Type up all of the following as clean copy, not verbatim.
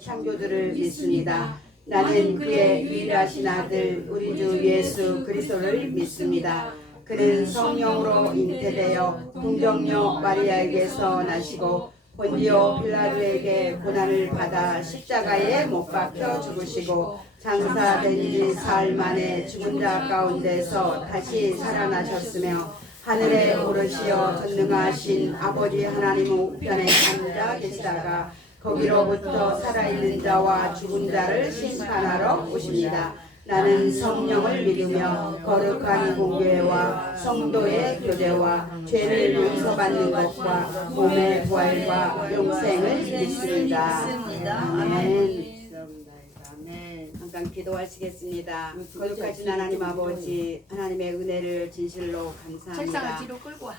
창조주를 믿습니다. 나는 그의 유일하신 아들 우리 주 예수 그리스도를 믿습니다. 그는 성령으로 잉태되어 동정녀 마리아에게서 나시고 본디오 빌라도에게 고난을 받아 십자가에 못 박혀 죽으시고 장사된 지 사흘 만에 죽은 자 가운데서 다시 살아나셨으며 하늘에 오르시어 전능하신 아버지 하나님 우편에 앉아 계시다가 거기로부터 살아있는 자와 죽은 자를 심판하러 오십니다. 나는 성령을 믿으며 거룩한 공교회와 성도의 교제와 죄를 용서받는 것과 몸의 부활과 영생을 믿습니다. 아멘. 잠깐 기도하시겠습니다. 거룩하신 하나님 아버지, 하나님의 은혜를 진실로 감사합니다. 책상을 뒤로 끌고 와.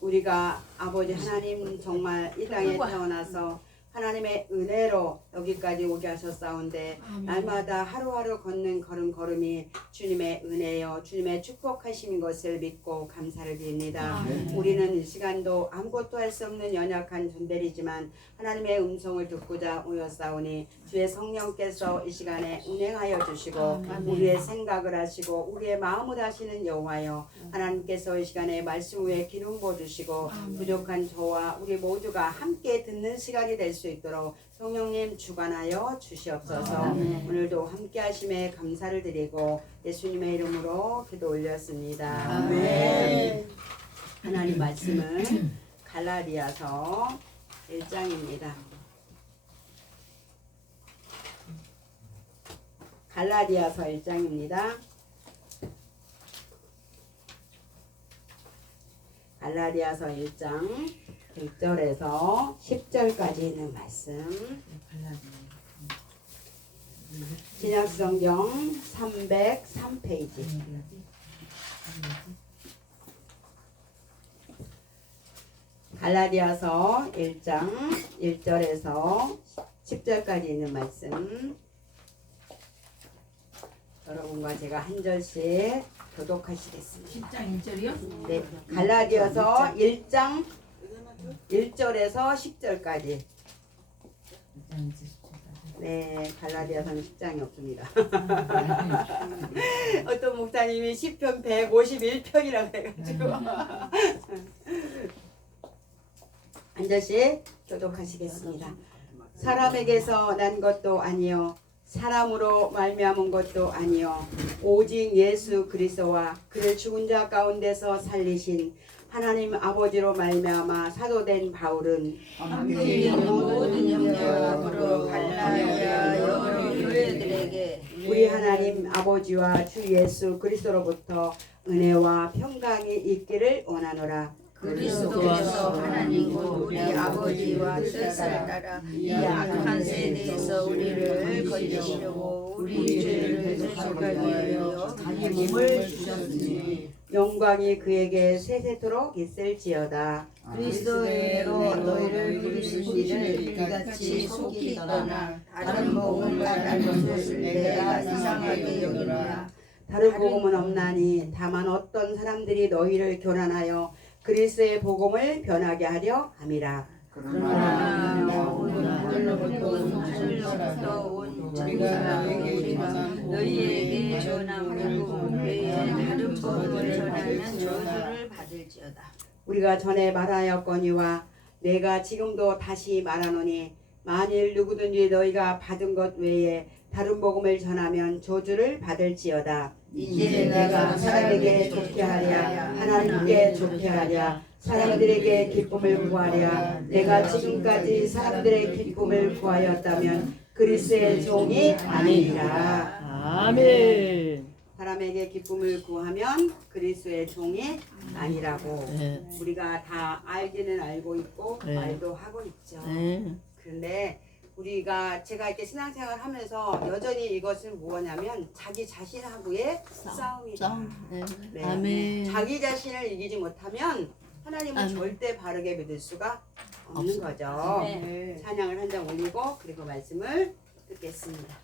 우리가 아버지 하나님 정말 이 땅에 태어나서 하나님의 은혜로 여기까지 오게 하셨사온데 날마다 하루하루 걷는 걸음걸음이 주님의 은혜요 주님의 축복하신 것을 믿고 감사를 드립니다. 우리는 이 시간도 아무것도 할 수 없는 연약한 존재이지만 하나님의 음성을 듣고자 모였사오니 주의 성령께서 이 시간에 운행하여 주시고 우리의 생각을 하시고 우리의 마음을 하시는 여호와여 하나님께서 이 시간에 말씀 위에 기름 부어주시고 부족한 저와 우리 모두가 함께 듣는 시간이 될 수 있도록 성령님 주관하여 주시옵소서. 오늘도 함께 하심에 감사를 드리고 예수님의 이름으로 기도 올렸습니다. 아멘. 하나님 말씀은 갈라디아서 1장입니다. 갈라디아서 1장입니다. 갈라디아서 1장 1절에서 10절까지 있는 말씀. 신약성경 303페이지. 갈라디아서 1장 1절에서 10절까지 있는 말씀. 여러분과 제가 한 절씩 교독하시겠습니다. 10장 1절이요? 네, 갈라디아서 1장 1절에서 10절까지. 네, 갈라디아서는 10장이 없습니다. 어떤 목사님이 시편 151편이라고 해가지고 한 절씩 교독하시겠습니다. 사람에게서 난 것도 아니요 사람으로 말미암은 것도 아니요 오직 예수 그리스도와 그를 죽은 자 가운데서 살리신 하나님 아버지로 말미암아 사도된 바울은 함께 모든 영역으로 갈라디아 여러 교회들에게 우리 하나님 아버지와 주 예수 그리스도로부터 은혜와 평강이 있기를 원하노라. 그리스도께서 하나님과 우리 아버지와 뜻을 따라 이 악한 세대에서 우리를 건지시려고 우리 죄를 대속하기 위하여 자기 몸을 주셨으니 영광이 그에게 세세토록 있을지어다. 그리스도로 너희를 부르신 이를 이같이 속히 떠나 다른 복음을 따르는 것을 내가 이상하게 여기노라. 다른 복음은 없나니 다만 어떤 사람들이 너희를 교란하여 그리스도의 복음을 변하게 하려 함이라. 그러나 하늘로부터 온 천사가 우리가 너희에게 전한 복음 외에 다른 복음을 전하면 저주를 받을지어다. 우리가 전에 말하였거니와 내가 지금도 다시 말하노니 만일 누구든지 너희가 받은 것 외에 다른 복음을 전하면 저주를 받을지어다. 이제 내가 사람에게 좋게 하랴 하나님께 좋게 하랴 사람들에게 기쁨을 구하랴 내가 지금까지 사람들의 기쁨을 구하였다면 그리스도의 종이 아니니라. 아멘. 사람에게 기쁨을 구하면 그리스도의 종이 아니라고. 우리가 다 알기는 알고 있고 말도 하고 있죠. 그런데 제가 이렇게 신앙생활을 하면서 여전히 이것은 뭐냐면 자기 자신하고의 싸움이다. 네. 아멘. 자기 자신을 이기지 못하면 하나님은 절대 바르게 믿을 수가 없는 거죠. 네. 찬양을 한 장 올리고 그리고 말씀을 듣겠습니다.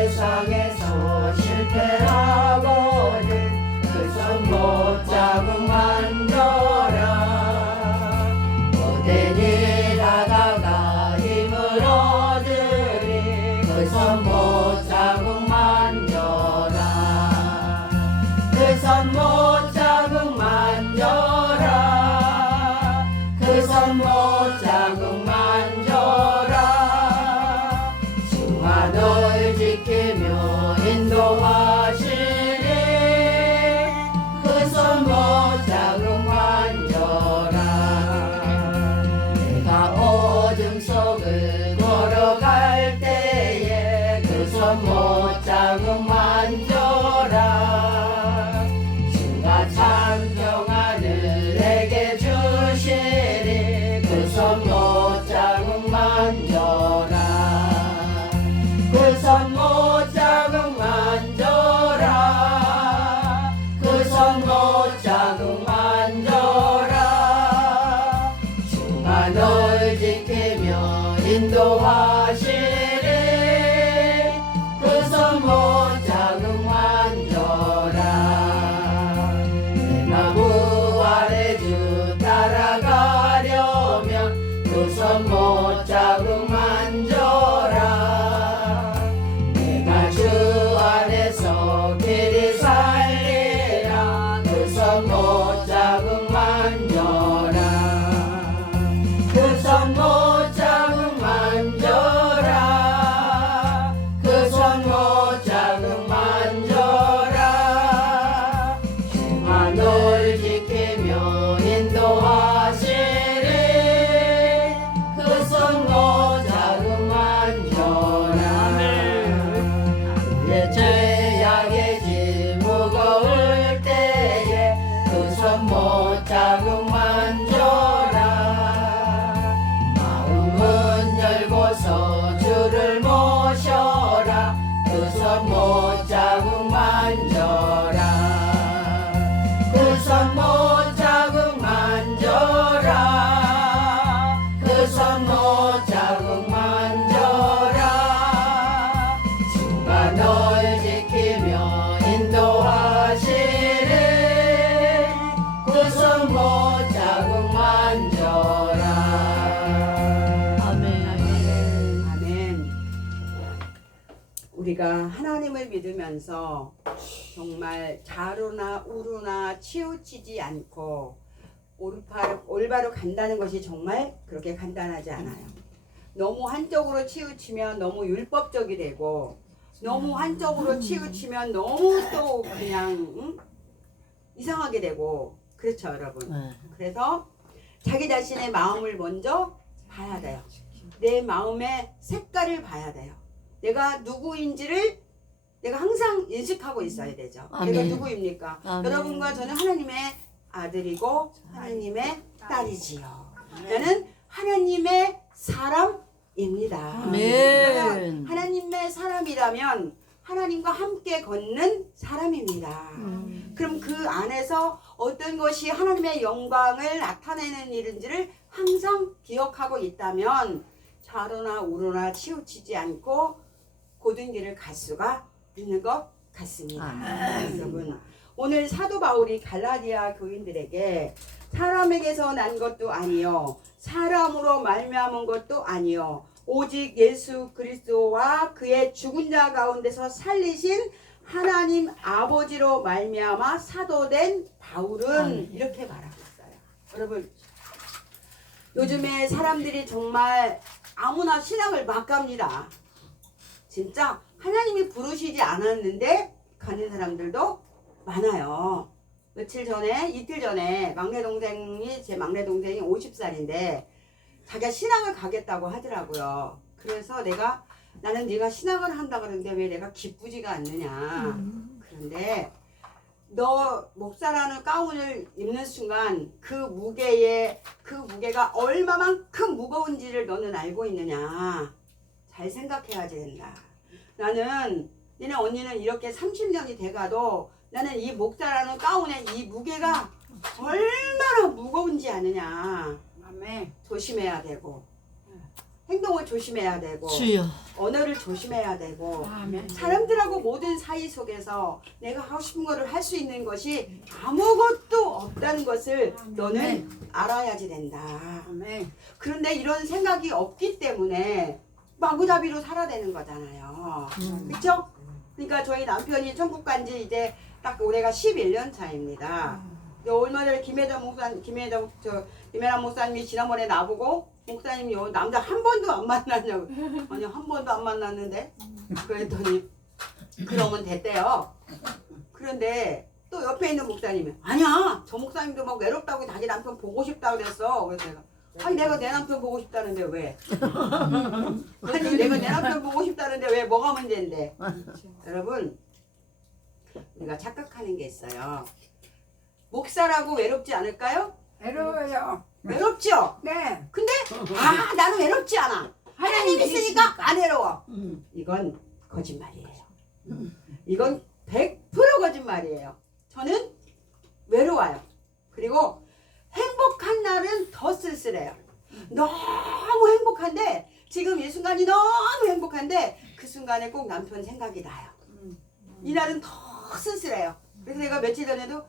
세상에서 실패 손못 만져라 그 손못 자국 만져라 주가 널 지키며 인도하시니 그 손못 자국 만져라 내가 어둠 속을 걸어갈 때에 그 손못 자국 만져라 주가 참 평안을 내게 주시리 그 손못 자국 만져라 그 손못 자국 만져라 그 손못 자국 만져라 주가 널 지키며 인도하시리 그 손못 자국 만져라 내가 부활의 주 따라가려면 그 손못 자국 만져라 내가 주 안에서 길이 살리라 그 손못 자국 만져라 그 손못 자국 만져라 그 손못 자국 만져라 주가 널 지키며 인도하시리 그 손못 자국 만져라 내 죄악의 짐 무거울 때에 그 손못 자국 만져라 마음은 열고서 주를 모셔라 그 손못 자국 만져라 그 손못 자국 만져라 그 손못 자국 만져라 주가 널 지키며 인도하시리 그 손못 자국 만져라 아멘 아멘. 우리가 하나님을 믿으면서 정말 좌로나 우로나 치우치지 않고 올바로 간다는 것이 정말 그렇게 간단하지 않아요. 너무 한쪽으로 치우치면 너무 율법적이 되고 너무 한쪽으로 치우치면 너무 또 그냥 이상하게 되고 그렇죠 여러분. 그래서 자기 자신의 마음을 먼저 봐야 돼요. 내 마음의 색깔을 봐야 돼요. 내가 누구인지를 내가 항상 인식하고 있어야 되죠. 내가 누구입니까? 여러분과 저는 하나님의 아들이고 하나님의 딸이지요. 나는 하나님의 사람입니다. 내가 하나님의 사람이라면 하나님과 함께 걷는 사람입니다. 그럼 그 안에서 어떤 것이 하나님의 영광을 나타내는 일인지를 항상 기억하고 있다면 좌로나 우로나 치우치지 않고 고든 길을 갈 수가 있는 것 같습니다. 여러분, 오늘 사도 바울이 갈라디아 교인들에게 사람에게서 난 것도 아니요 사람으로 말미암은 것도 아니요 오직 예수 그리스도와 그의 죽은 자 가운데서 살리신 하나님 아버지로 말미암아 사도된 바울은 이렇게 말하고 있어요. 여러분, 요즘에 사람들이 정말 아무나 신앙을 막 갑니다. 진짜 하나님이 부르시지 않았는데 가는 사람들도 많아요. 이틀 전에 제 막내 동생이 50살인데 자기가 신앙을 가겠다고 하더라고요. 그래서 나는 네가 신앙을 한다 그러는데 왜 내가 기쁘지가 않느냐. 그런데 너 목사라는 가운을 입는 순간 그 무게가 얼마만큼 무거운지를 너는 알고 있느냐. 잘 생각해야 된다. 나는 니네 언니는 이렇게 30년이 돼가도 나는 이 목사라는 가운의 이 무게가 얼마나 무거운지 아느냐. 조심해야 되고 행동을 조심해야 되고 주여. 언어를 조심해야 되고 사람들하고 모든 사이 속에서 내가 하고 싶은 거를 할 수 있는 것이 아무것도 없다는 것을 너는 알아야지 된다. 그런데 이런 생각이 없기 때문에 마구잡이로 살아야 되는 거잖아요. 그렇죠? 그러니까 저희 남편이 천국 간지 이제 딱 올해가 11년 차입니다. 얼마 전에 김혜남 목사님이 지난번에 나보고 목사님요 남자 한 번도 안 만났냐고. 아니 한 번도 안 만났는데 그랬더니 그러면 됐대요. 그런데 또 옆에 있는 목사님이 아니야 저 목사님도 막 외롭다고 자기 남편 보고 싶다고 그랬어. 그래서 내가 아니 내가 내 남편 보고 싶다는데 왜? 아니 내가 내 남편 보고 싶다는데 왜 뭐가 문제인데? 여러분 우리가 착각하는 게 있어요. 목사라고 외롭지 않을까요? 외로워요. 외롭죠? 네. 근데 아 나는 외롭지 않아. 하나님 있으니까 안 외로워. 이건 거짓말이에요. 이건 100% 거짓말이에요. 저는 외로워요. 그리고 행복한 날은 더 쓸쓸해요. 너무 행복한데 지금 이 순간이 너무 행복한데 그 순간에 꼭 남편 생각이 나요. 이 날은 더 쓸쓸해요. 그래서 내가 며칠 전에도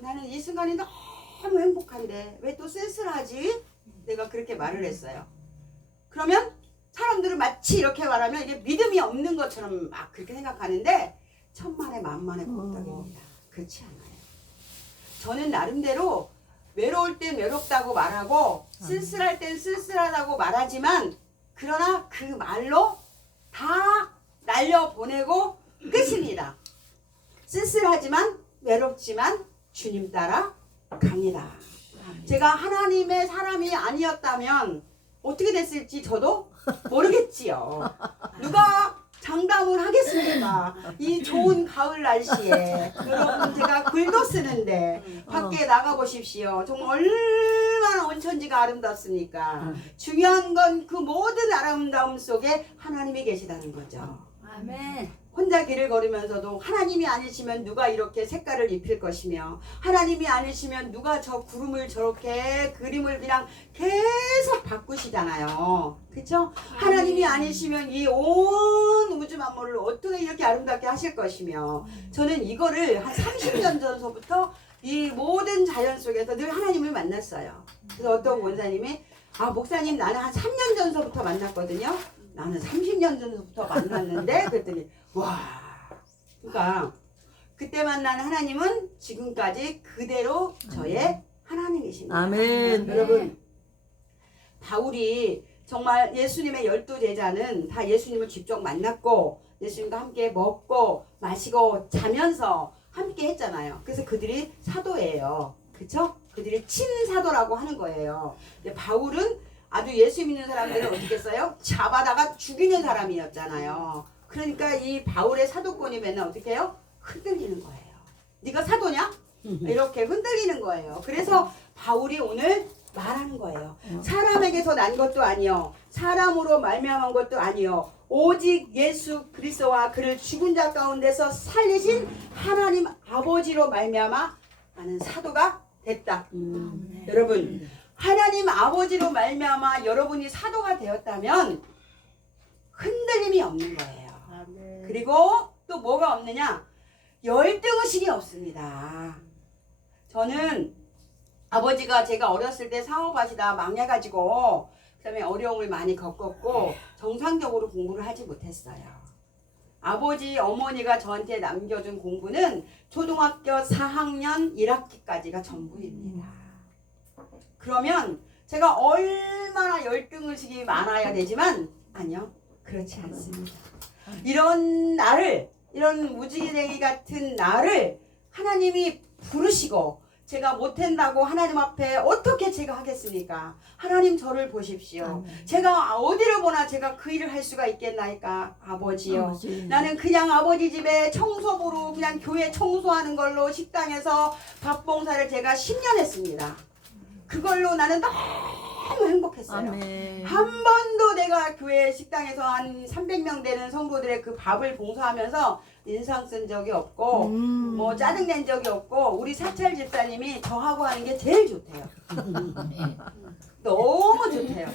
나는 이 순간이 너무 행복한데 왜 또 쓸쓸하지? 내가 그렇게 말을 했어요. 그러면 사람들은 마치 이렇게 말하면 이게 믿음이 없는 것처럼 막 그렇게 생각하는데 천만에 만만의 복덕입니다. 그렇지 않아요. 저는 나름대로 외로울 땐 외롭다고 말하고 쓸쓸할 땐 쓸쓸하다고 말하지만 그러나 그 말로 다 날려보내고 끝입니다. 쓸쓸하지만 외롭지만 주님 따라 갑니다. 제가 하나님의 사람이 아니었다면 어떻게 됐을지 저도 모르겠지요. 누가 장담을 하겠습니까? 이 좋은 가을 날씨에 여러분 제가 글도 쓰는데 밖에 나가 보십시오. 정말 얼마나 온천지가 아름답습니까? 중요한 건 그 모든 아름다움 속에 하나님이 계시다는 거죠. 아멘. 혼자 길을 걸으면서도 하나님이 아니시면 누가 이렇게 색깔을 입힐 것이며 하나님이 아니시면 누가 저 구름을 저렇게 그림을 그냥 계속 바꾸시잖아요. 그렇죠? 하나님이 아니시면 이 온 우주 만물을 어떻게 이렇게 아름답게 하실 것이며 저는 이거를 한 30년 전서부터 이 모든 자연 속에서 늘 하나님을 만났어요. 그래서 어떤 원사님이 목사님 나는 한 3년 전서부터 만났거든요. 나는 30년 전부터 만났는데 그랬더니 와 그러니까 그때 만난 하나님은 지금까지 그대로 저의 하나님이십니다. 아멘. 여러분 바울이 정말 예수님의 12제자는 다 예수님을 직접 만났고 예수님과 함께 먹고 마시고 자면서 함께 했잖아요. 그래서 그들이 사도예요. 그렇죠? 그들이 친사도라고 하는 거예요. 근데 바울은 아주 예수 믿는 사람들은 어떻게 했어요? 잡아다가 죽이는 사람이었잖아요. 그러니까 이 바울의 사도권이 맨날 어떻게 해요? 흔들리는 거예요. 네가 사도냐? 이렇게 흔들리는 거예요. 그래서 바울이 오늘 말하는 거예요. 사람에게서 난 것도 아니요 사람으로 말미암은 것도 아니요 오직 예수 그리스도와 그를 죽은 자 가운데서 살리신 하나님 아버지로 말미암아 나는 사도가 됐다. 여러분 하나님 아버지로 말미암아 여러분이 사도가 되었다면 흔들림이 없는 거예요. 그리고 또 뭐가 없느냐? 열등의식이 없습니다. 저는 아버지가 제가 어렸을 때 사업하시다 망해가지고 그다음에 어려움을 많이 겪었고 정상적으로 공부를 하지 못했어요. 아버지 어머니가 저한테 남겨준 공부는 초등학교 4학년 1학기까지가 전부입니다. 그러면 제가 얼마나 열등의식이 많아야 되지만 아니요 그렇지 않습니다. 이런 나를 이런 무지개쟁이 같은 나를 하나님이 부르시고 제가 못한다고 하나님 앞에 어떻게 제가 하겠습니까? 하나님 저를 보십시오. 제가 어디를 보나 제가 그 일을 할 수가 있겠나이까? 아버지요. 나는 그냥 아버지 집에 청소부로 그냥 교회 청소하는 걸로 식당에서 밥 봉사를 제가 10년 했습니다. 그걸로 나는 너무 행복했어요. 아멘. 한 번도 내가 교회 식당에서 한 300명 되는 성도들의 그 밥을 봉사하면서 인상 쓴 적이 없고 뭐 짜증낸 적이 없고 우리 사찰 집사님이 저하고 하는 게 제일 좋대요. 너무 좋대요.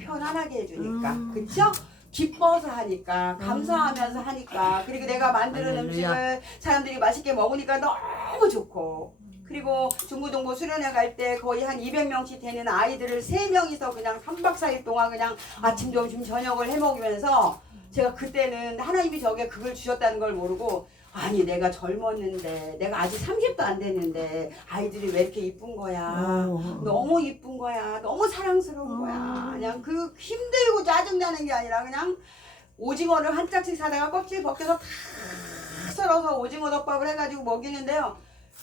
편안하게 해주니까. 그쵸? 기뻐서 하니까 감사하면서 하니까 그리고 내가 만드는 음식을 사람들이 맛있게 먹으니까 너무 좋고 그리고 중고등부 수련회 갈 때 거의 한 200명씩 되는 아이들을 3명이서 그냥 3박 4일 동안 그냥 아침 점심 저녁을 해먹으면서 제가 그때는 하나님이 저에게 그걸 주셨다는 걸 모르고 아니 내가 젊었는데 내가 아직 30도 안 됐는데 아이들이 왜 이렇게 이쁜 거야. 너무 이쁜 거야. 너무 사랑스러운 거야. 그냥 그 힘들고 짜증나는 게 아니라 그냥 오징어를 한 짝씩 사다가 껍질 벗겨서 다 썰어서 오징어 덮밥을 해가지고 먹이는데요.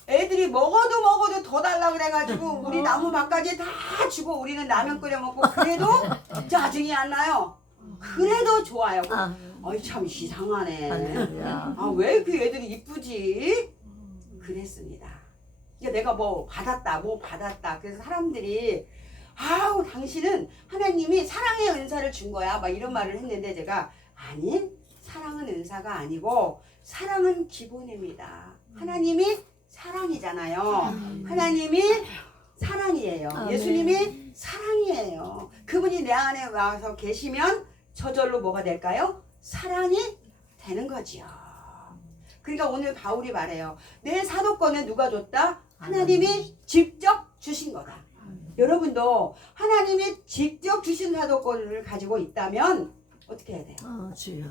애들이 먹어도 더 달라 그래가지고 우리 나무 밥까지 다 주고 우리는 라면 끓여 먹고 그래도 짜증이 안 나요. 그래도 좋아요. 어이 참 이상하네. 아 왜 그 애들이 이쁘지? 그랬습니다. 이제 내가 뭐 받았다. 그래서 사람들이 아우 당신은 하나님이 사랑의 은사를 준 거야 막 이런 말을 했는데 제가 아니 사랑은 은사가 아니고 사랑은 기본입니다. 하나님이 사랑이잖아요. 하나님이 사랑이에요. 예수님이 사랑이에요. 그분이 내 안에 와서 계시면 저절로 뭐가 될까요? 사랑이 되는 거지요. 그러니까 오늘 바울이 말해요. 내 사도권은 누가 줬다? 하나님이 직접 주신 거다. 여러분도 하나님이 직접 주신 사도권을 가지고 있다면 어떻게 해야 돼요? 주여.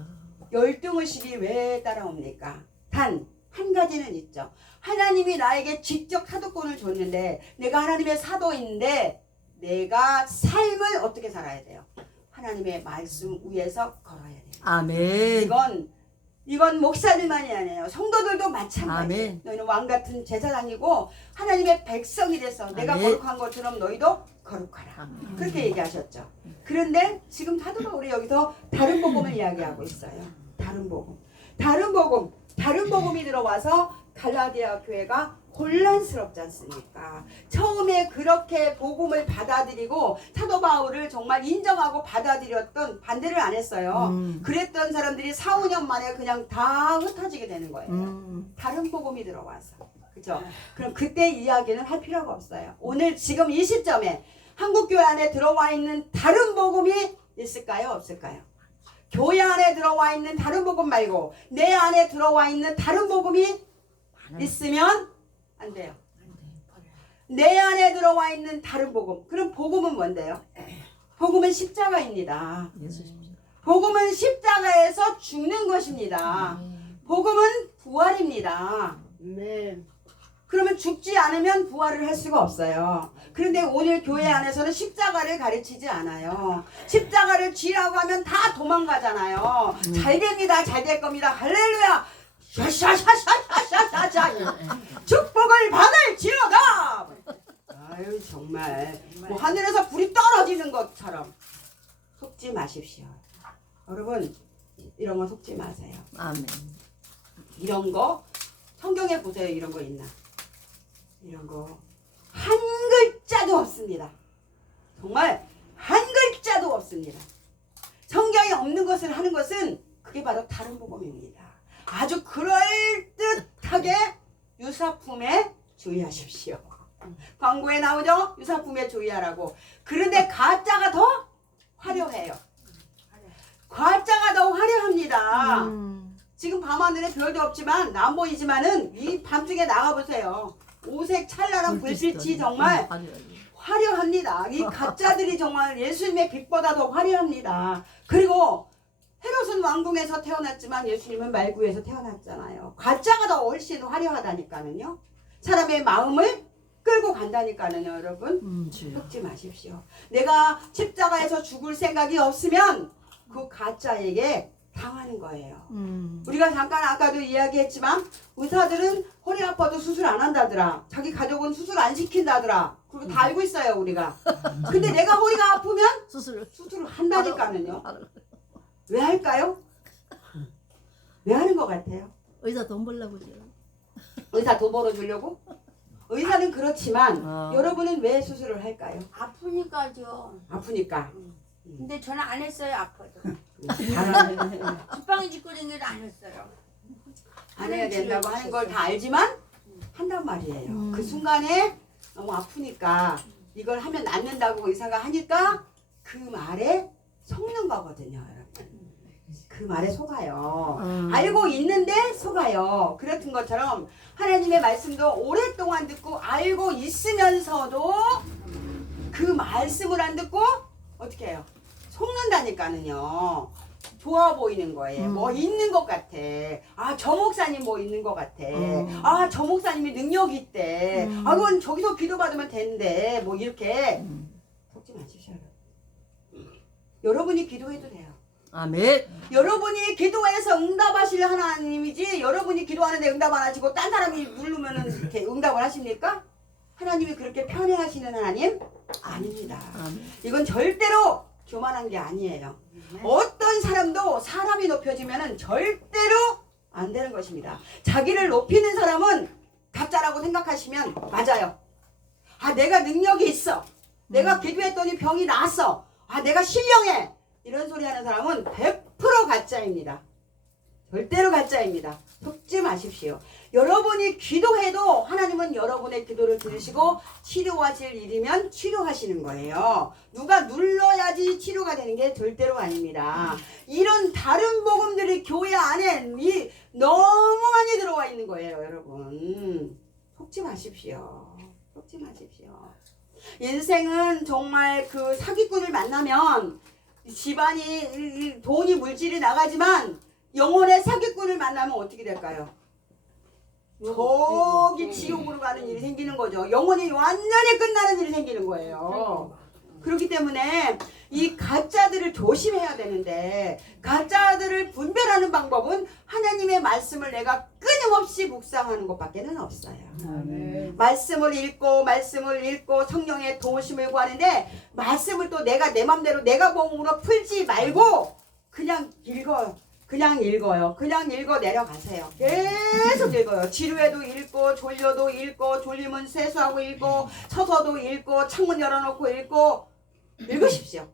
열등의식이 왜 따라옵니까? 단 한 가지는 있죠. 하나님이 나에게 직접 사도권을 줬는데 내가 하나님의 사도인데 내가 삶을 어떻게 살아야 돼요? 하나님의 말씀 위에서 걸어야 돼요. 아멘. 이건 목사들만이 아니에요. 성도들도 마찬가지예요. 아멘. 너희는 왕 같은 제사장이고 하나님의 백성이 돼서 내가 아멘. 거룩한 것처럼 너희도 거룩하라. 아멘. 그렇게 얘기하셨죠. 그런데 지금 사도 바울이 여기서 다른 복음을 이야기하고 있어요. 다른 복음이 들어와서 갈라디아 교회가 혼란스럽지 않습니까? 처음에 그렇게 복음을 받아들이고 사도 바울을 정말 인정하고 받아들였던 반대를 안 했어요. 그랬던 사람들이 4, 5년 만에 그냥 다 흩어지게 되는 거예요. 다른 복음이 들어와서. 그죠? 그럼 그때 이야기는 할 필요가 없어요. 오늘 지금 이 시점에 한국교회 안에 들어와 있는 다른 복음이 있을까요? 없을까요? 교회 안에 들어와 있는 다른 복음 말고 내 안에 들어와 있는 다른 복음이 있으면 안 돼요. 내 안에 들어와 있는 다른 복음. 그럼 복음은 뭔데요? 복음은 십자가입니다. 복음은 십자가에서 죽는 것입니다. 복음은 부활입니다. 그러면 죽지 않으면 부활을 할 수가 없어요. 그런데 오늘 교회 안에서는 십자가를 가르치지 않아요. 십자가를 쥐라고 하면 다 도망가잖아요. 잘 됩니다. 잘 될 겁니다. 할렐루야. 샤샤샤샤샤샤샤 축복을 받을지어다. 아유 정말 뭐 하늘에서 불이 떨어지는 것처럼 속지 마십시오. 여러분 이런 거 속지 마세요. 아멘. 이런 거 성경에 보세요. 이런 거 있나? 이런 거 한 글자도 없습니다. 정말 한 글자도 없습니다. 성경에 없는 것을 하는 것은 그게 바로 다른 복음입니다. 아주 그럴듯하게 유사품에 주의하십시오. 광고에 나오죠? 유사품에 주의하라고. 그런데 가짜가 더 화려해요. 가짜가 더 화려합니다. 지금 밤하늘에 별도 없지만 안 보이지만은 이 밤중에 나가보세요. 오색 찬란한 불빛이 정말 화려합니다. 이 가짜들이 정말 예수님의 빛보다 더 화려합니다. 그리고 헤롯은 왕궁에서 태어났지만 예수님은 말구에서 태어났잖아요. 가짜가 더 훨씬 화려하다니까는요. 사람의 마음을 끌고 간다니까는요. 여러분 속지 마십시오. 내가 십자가에서 죽을 생각이 없으면 그 가짜에게 당하는 거예요. 우리가 잠깐 아까도 이야기했지만 의사들은 허리 아파도 수술 안 한다더라. 자기 가족은 수술 안 시킨다더라. 그리고 다 알고 있어요 우리가. 근데 내가 허리가 아프면 수술을 한다니까는요. 왜 할까요? 왜 하는 것 같아요? 의사 돈 벌려고 죠. 의사 돈 벌어주려고? 의사는 그렇지만 여러분은 왜 수술을 할까요? 아프니까죠. 아프니까. 근데 저는 안 했어요. 아파도. 잘하네. 죽방에 짚고 댕겨도 안 했어요. 안 해야 된다고 하는 걸 다 알지만 한단 말이에요. 그 순간에 너무 아프니까 이걸 하면 낫는다고 의사가 하니까 그 말에 속는 거거든요, 여러분. 그 말에 속아요. 알고 있는데 속아요. 그렇던 것처럼 하나님의 말씀도 오랫동안 듣고 알고 있으면서도 그 말씀을 안 듣고 어떻게 해요? 속는다니까는요. 좋아 보이는 거예요. 뭐 있는 것 같아. 아, 저 목사님 뭐 있는 것 같아. 아, 저 목사님이 능력이 있대. 아, 그건 저기서 기도받으면 된대. 뭐 이렇게 속지 마십시오. 여러분이 기도해도 돼요. 아멘. 여러분이 기도해서 응답하실 하나님이지, 여러분이 기도하는데 응답 안 하시고 딴 사람이 누르면은 이렇게 응답을 하십니까? 하나님이 그렇게 편애하시는 하나님? 아닙니다. 이건 절대로 교만한 게 아니에요. 어떤 사람도 사람이 높여지면은 절대로 안 되는 것입니다. 자기를 높이는 사람은 가짜라고 생각하시면 맞아요. 아, 내가 능력이 있어. 내가 기도했더니 병이 나았어. 아, 내가 신령해. 이런 소리 하는 사람은 100% 가짜입니다. 절대로 가짜입니다. 속지 마십시오. 여러분이 기도해도 하나님은 여러분의 기도를 들으시고 치료하실 일이면 치료하시는 거예요. 누가 눌러야지 치료가 되는 게 절대로 아닙니다. 이런 다른 복음들이 교회 안에 너무 많이 들어와 있는 거예요, 여러분. 속지 마십시오. 속지 마십시오. 인생은 정말 그 사기꾼을 만나면 집안이 돈이 물질이 나가지만 영혼의 사기꾼을 만나면 어떻게 될까요? 저기 지옥으로 가는 일이 생기는 거죠. 영혼이 완전히 끝나는 일이 생기는 거예요. 그렇기 때문에 이 가짜들을 조심해야 되는데, 가짜들을 분별하는 방법은 하나님의 말씀을 내가 끊임없이 묵상하는 것밖에는 없어요. 말씀을 읽고 성령의 도우심을 구하는데, 말씀을 또 내가 내 맘대로 내가 몸으로 풀지 말고 그냥 읽어요. 그냥 읽어 내려가세요. 계속 읽어요. 지루해도 읽고, 졸려도 읽고, 졸리면 세수하고 읽고, 서서도 읽고, 창문 열어놓고 읽고, 읽으십시오.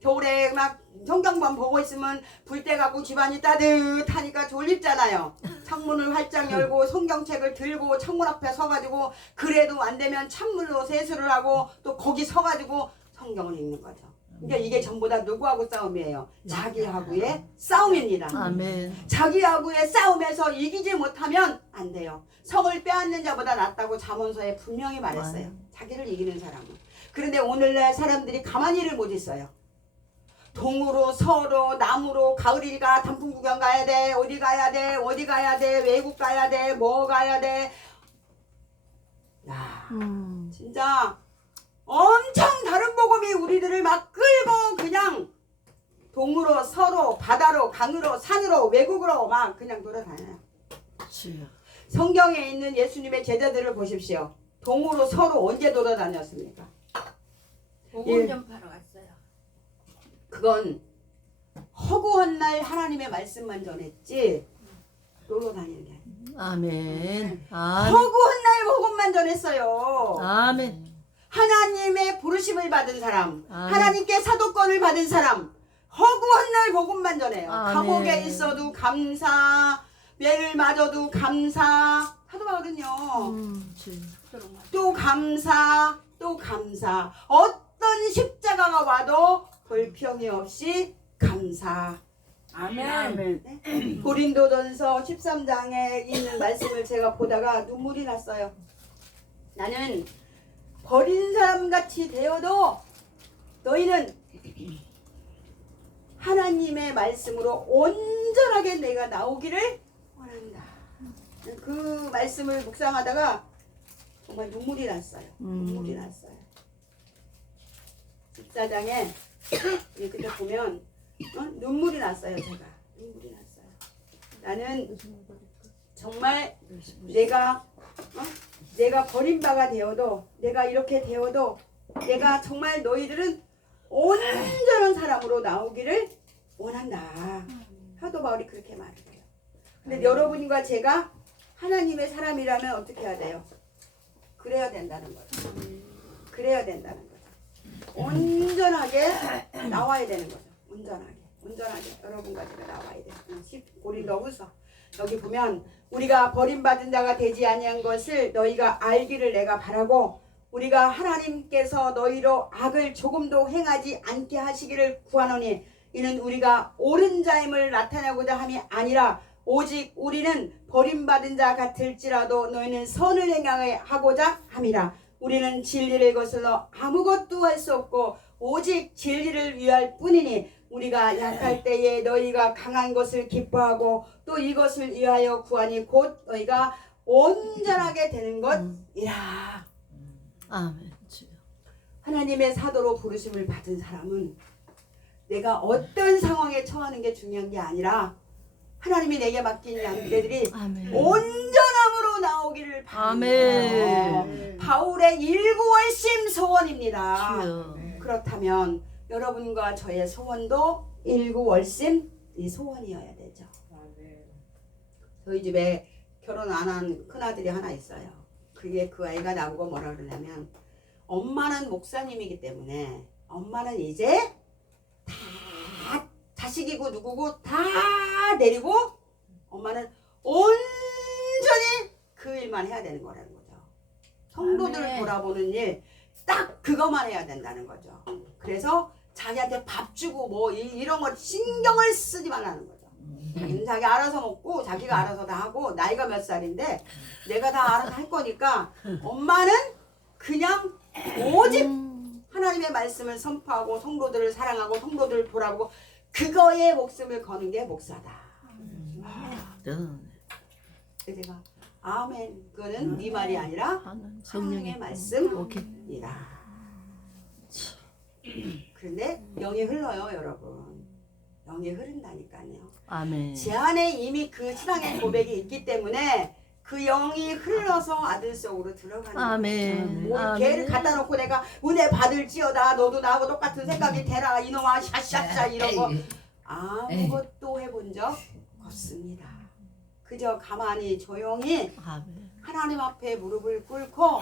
겨울에 막 성경만 보고 있으면 불때 갖고 집안이 따뜻하니까 졸립잖아요. 창문을 활짝 열고 성경책을 들고 창문 앞에 서가지고, 그래도 안 되면 찬물로 세수를 하고 또 거기 서가지고 성경을 읽는 거죠. 그러니까 이게 전부 다 누구하고 싸움이에요? 자기하고의 싸움입니다. 아멘. 자기하고의 싸움에서 이기지 못하면 안 돼요. 성을 빼앗는 자보다 낫다고 잠언서에 분명히 말했어요. 자기를 이기는 사람은. 그런데 오늘날 사람들이 가만히를 못 있어요. 동으로 서로 나무로 가을이니까 단풍 구경 가야 돼. 어디 가야 돼. 외국 가야 돼. 뭐 가야 돼. 야, 진짜 엄청 다른 복음이 우리들을 막 끌고 그냥 동으로 서로 바다로 강으로 산으로 외국으로 막 그냥 돌아다녀요. 성경에 있는 예수님의 제자들을 보십시오. 동으로 서로 언제 돌아다녔습니까? 복음 전파로 갔어요. 그건 허구한 날 하나님의 말씀만 전했지 놀러 다니는 게 아니에요. 아멘. 허구한 날 복음만 전했어요. 아멘. 하나님의 부르심을 받은 사람, 아멘. 하나님께 사도권을 받은 사람, 허구한 날 복음만 전해요. 아멘. 감옥에 있어도 감사, 매를 맞아도 감사. 사도 바울은요. 또 감사, 또 감사. 어떤 십자가가 와도 불평이 없이 감사. 아멘. 네? 고린도전서 13장에 있는 말씀을 제가 보다가 눈물이 났어요. 나는 버린 사람같이 되어도 너희는 하나님의 말씀으로 온전하게 내가 나오기를 원한다. 그 말씀을 묵상하다가 정말 눈물이 났어요. 눈물이 났어요. 14장에 그때 보면 눈물이 났어요. 제가 눈물이 났어요. 나는 정말 내가 버림바가 되어도, 내가 이렇게 되어도, 내가 정말 너희들은 온전한 사람으로 나오기를 원한다. 사도 바울이 그렇게 말해요. 근데 여러분과 제가 하나님의 사람이라면 어떻게 해야 돼요? 그래야 된다는 거죠. 그래야 된다는 거죠. 온전하게 나와야 되는 거죠. 온전하게 여러분과 제가 나와야 돼요. 고린도후서 여기 보면 우리가 버림받은 자가 되지 아니한 것을 너희가 알기를 내가 바라고, 우리가 하나님께서 너희로 악을 조금도 행하지 않게 하시기를 구하노니 이는 우리가 옳은 자임을 나타내고자 함이 아니라 오직 우리는 버림받은 자 같을지라도 너희는 선을 행하고자 함이라. 우리는 진리를 거슬러 아무것도 할 수 없고 오직 진리를 위할 뿐이니 우리가 약할 때에 너희가 강한 것을 기뻐하고 또 이것을 위하여 구하니 곧 너희가 온전하게 되는 것이라. 아멘. 주여. 하나님의 사도로 부르심을 받은 사람은 내가 어떤 상황에 처하는 게 중요한 게 아니라 하나님이 내게 맡긴 양떼들이 아멘. 온전함으로 나오기를 바랍니다. 아멘. 바울의 일구월심 소원입니다. 주여. 그렇다면 여러분과 저의 소원도 일구월심 이 소원이어야 되죠. 저희 집에 결혼 안 한 큰아들이 하나 있어요. 그게 그 아이가 나보고 뭐라 그러냐면 엄마는 목사님이기 때문에 엄마는 이제 다 자식이고 누구고 다 내리고 엄마는 온전히 그 일만 해야 되는 거라는 거죠. 성도들을 아멘. 돌아보는 일 딱 그것만 해야 된다는 거죠. 그래서 자기한테 밥 주고 뭐 이런 거 신경을 쓰지 말라는 거죠. 자기 알아서 먹고 자기가 알아서 다 하고 나이가 몇 살인데 내가 다 알아서 할 거니까 엄마는 그냥 오직 하나님의 말씀을 선포하고 성도들을 사랑하고 성도들을 돌아보고 그거에 목숨을 거는 게 목사다. 그래서 제가 아멘. 그거는 네 말이 아니라 성령의 말씀이다. 그런데 영이 흘러요, 여러분. 영이 흐른다니까요. 아멘. 제 안에 이미 그 신앙의 고백이 있기 때문에 그 영이 흘러서 아들 속으로 들어가는 거예요. 아멘. 뭘 걔를 갖다 놓고 내가 은혜 받을지어다 너도 나하고 똑같은 생각이 되라 이놈아 샤샤샤 이런 거 아무것도 해본 적 없습니다. 그저 가만히 조용히 아멘. 하나님 앞에 무릎을 꿇고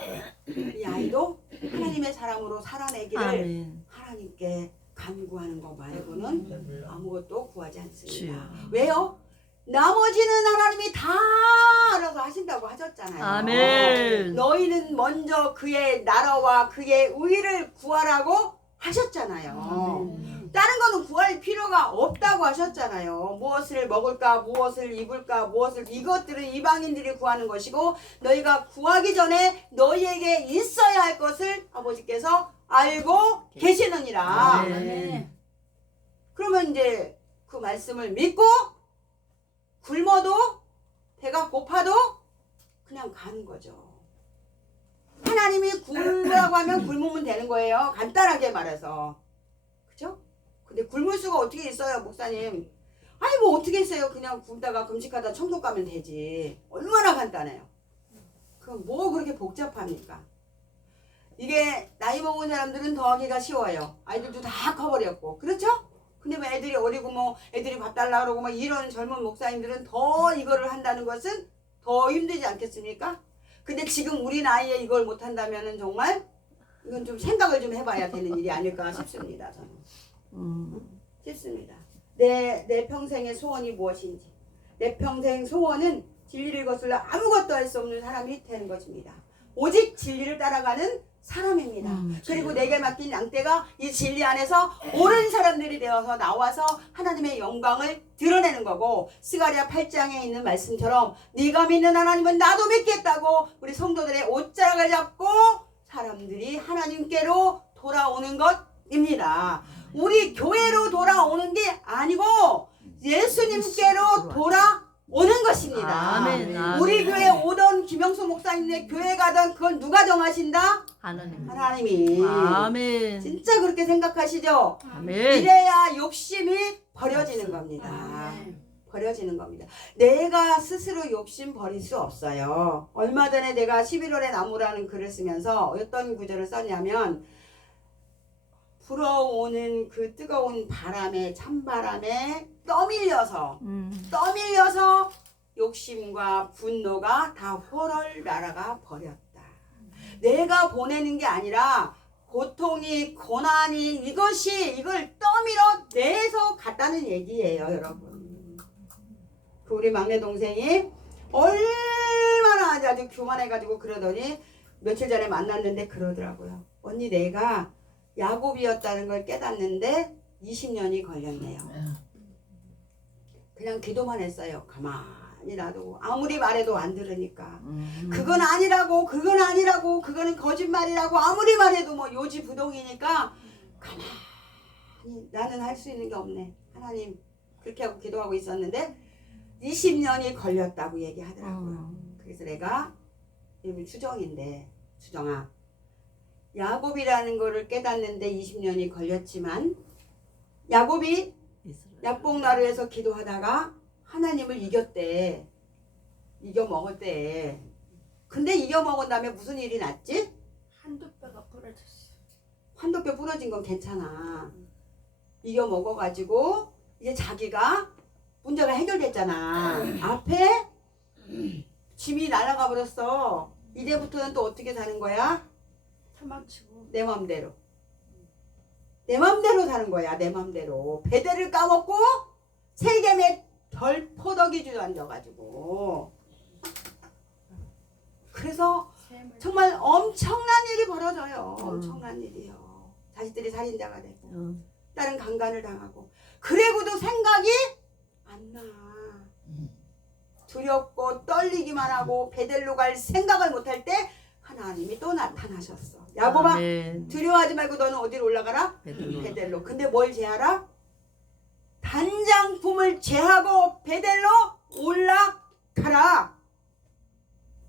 이 아이도 하나님의 사람으로 살아내기를 아멘. 하나님께 간구하는 거 말고는 아무것도 구하지 않습니다. 주여. 왜요? 나머지는 하나님이 다 알아서 하신다고 하셨잖아요. 아멘. 너희는 먼저 그의 나라와 그의 의를 구하라고 하셨잖아요. 다른 거는 구할 필요가 없다고 하셨잖아요. 무엇을 먹을까, 무엇을 입을까, 무엇을 이것들은 이방인들이 구하는 것이고 너희가 구하기 전에 너희에게 있어야 할 것을 아버지께서 알고 계시느니라. 아멘. 그러면 이제 그 말씀을 믿고 굶어도 배가 고파도 그냥 가는 거죠. 하나님이 굶으라고 하면 굶으면 되는 거예요. 간단하게 말해서. 그죠? 근데 굶을 수가 어떻게 있어요, 목사님? 아니 뭐 어떻게 있어요? 그냥 굶다가 금식하다 천국 가면 되지. 얼마나 간단해요. 그럼 뭐 그렇게 복잡합니까? 이게 나이 먹은 사람들은 더 하기가 쉬워요. 아이들도 다 커버렸고. 그렇죠? 근데 뭐 애들이 어리고 뭐 애들이 밥 달라 그러고 막 이런 젊은 목사님들은 더 이거를 한다는 것은 더 힘들지 않겠습니까? 근데 지금 우리 나이에 이걸 못한다면은 정말 이건 좀 생각을 좀 해봐야 되는 일이 아닐까 싶습니다. 저는 싶습니다. 내 평생의 소원이 무엇인지, 내 평생 소원은 진리를 거슬러 아무것도 할 수 없는 사람이 되는 것입니다. 오직 진리를 따라가는 사람입니다. 그리고 내게 맡긴 양떼가 이 진리 안에서 옳은 사람들이 되어서 나와서 하나님의 영광을 드러내는 거고, 스가랴 8장에 있는 말씀처럼 네가 믿는 하나님은 나도 믿겠다고 우리 성도들의 옷자락을 잡고 사람들이 하나님께로 돌아오는 것입니다. 우리 교회로 돌아오는 게 아니고 예수님께로 돌아오는 것입니다. 아멘, 아멘. 우리 교회 오던 김영수 목사님네 교회 가던 그건 누가 정하신다? 하나님. 하나님이. 아멘. 진짜 그렇게 생각하시죠? 아멘. 이래야 욕심이 버려지는 겁니다. 버려지는 겁니다. 내가 스스로 욕심 버릴 수 없어요. 얼마 전에 내가 11월의 나무라는 글을 쓰면서 어떤 구절을 썼냐면, 불어오는 그 뜨거운 바람에, 찬바람에 떠밀려서 욕심과 분노가 다 홀월 날아가 버렸다. 내가 보내는 게 아니라 고통이, 고난이 이걸 떠밀어 내서 갔다는 얘기예요, 여러분. 그 우리 막내 동생이 얼마나 아주 교만해가지고 그러더니 며칠 전에 만났는데 그러더라고요. 언니, 내가 야곱이었다는 걸 깨닫는데 20년이 걸렸네요. 그냥 기도만 했어요. 가만히 놔두고. 아무리 말해도 안 들으니까. 그건 아니라고, 그거는 거짓말이라고 아무리 말해도 뭐 요지부동이니까 아니 나는 할 수 있는 게 없네. 하나님 그렇게 하고 기도하고 있었는데 20년이 걸렸다고 얘기하더라고요. 그래서 내가 이름이 수정인데 수정아 야곱이라는 거를 깨닫는데 20년이 걸렸지만 야곱이 약복나루에서 기도하다가 하나님을 이겼대. 이겨 먹었대. 근데 이겨 먹은 다음에 무슨 일이 났지? 한두 뼈가 부러졌어. 한두 뼈 부러진 건 괜찮아. 이겨 먹어가지고 이제 자기가 문제가 해결됐잖아. 앞에 짐이 날아가 버렸어. 이제부터는 또 어떻게 사는 거야? 도망치고. 내 맘대로. 내 맘대로 사는 거야. 내 맘대로. 베델을 까먹고 세겜에 별포덕이주도 앉아가지고. 그래서 정말 엄청난 일이 벌어져요. 엄청난 일이요. 자식들이 살인자가 되고 딸은 강간을 당하고 그래고도 생각이 안 나. 두렵고 떨리기만 하고 베델로 갈 생각을 못할 때 하나님이 또 나타나셨어. 야곱아 두려워하지 말고 너는 어디로 올라가라? 베델로. 근데 뭘 제하라? 단장품을 제하고 베델로 올라가라.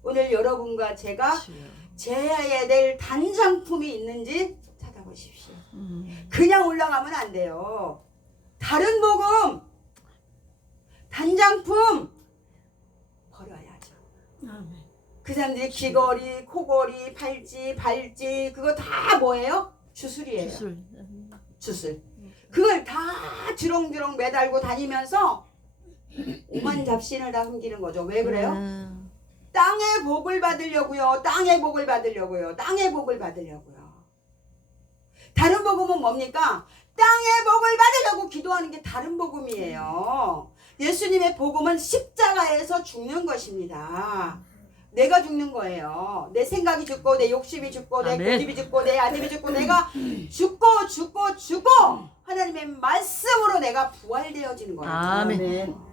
오늘 여러분과 제가 제해야 될 단장품이 있는지 찾아보십시오. 그냥 올라가면 안 돼요. 다른 복음, 단장품 버려야죠. 그 사람들이 귀걸이, 코걸이, 팔찌, 발찌 그거 다 뭐예요? 주술이에요. 주술. 그걸 다 주렁주렁 매달고 다니면서 오만 잡신을 다 숨기는 거죠. 왜 그래요? 땅의 복을 받으려고요. 땅의 복을 받으려고요. 땅의 복을 받으려고요. 다른 복음은 뭡니까? 땅의 복을 받으려고 기도하는 게 다른 복음이에요. 예수님의 복음은 십자가에서 죽는 것입니다. 내가 죽는 거예요. 내 생각이 죽고 내 욕심이 죽고 내 고집이 죽고 내 아집이 죽고 내가 죽고 하나님의 말씀으로 내가 부활되어지는 거예요. 아멘.